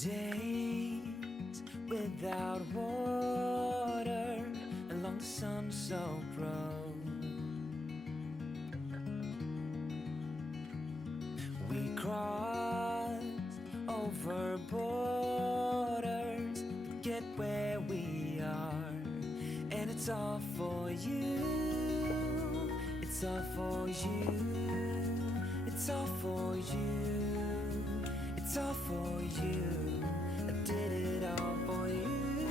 Days without water along the sun-soaked road. We crossed over borders to get where we are, and it's all for you. It's all for you. It's all for you. It's all for you. I did it all for you.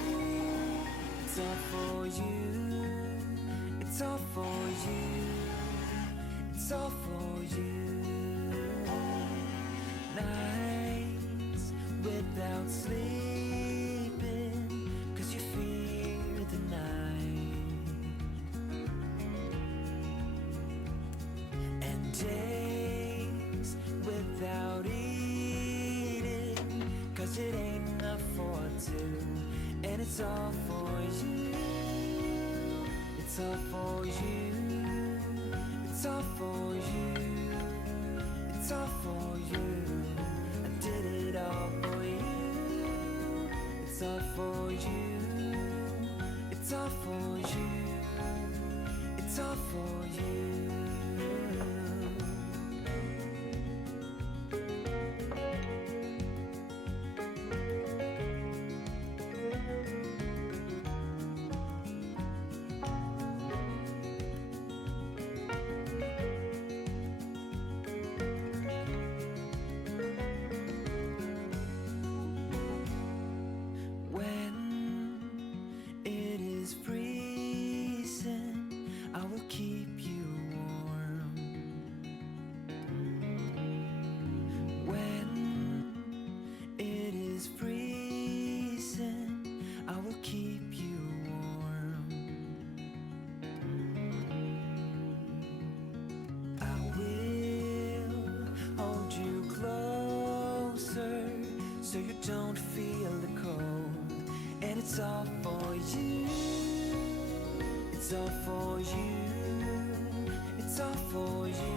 It's all for you. It's all for you. It's all for you. Nights without sleeping 'cause you fear the night, and days without eating 'cause it ain't enough for two. And it's all for you. It's all for you. It's all for you. It's all for you. I did it all for you. It's all for you. It's all for you. It's all for you. Freezing, I will keep you warm. When it is freezing, I will keep you warm. I will hold you closer so you don't feel the cold. And it's all for you. It's all for you. It's all for you.